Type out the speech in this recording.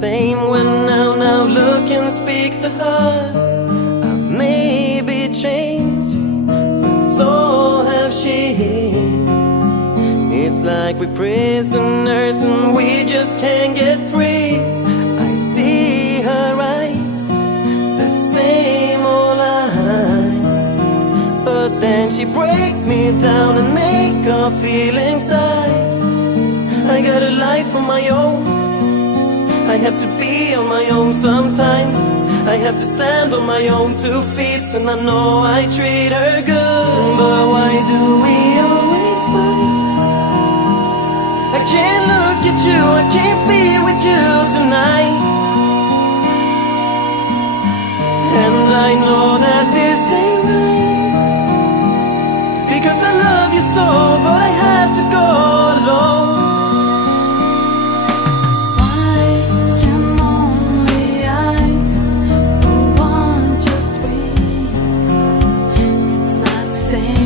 same when now look and speak to her. I've maybe changed, but so have she. It's like we're prisoners and we just can't get free. I see her eyes, the same old eyes, but then she break me down and make our feelings die. I got a life of my own, I have to be on my own sometimes. I have to stand on my own 2 feet, and I know I treat her good, but why do we always fight? I can't look at you, I can't be with you tonight. And I know that this ain't right, because I love you so, but I have to go alone. Same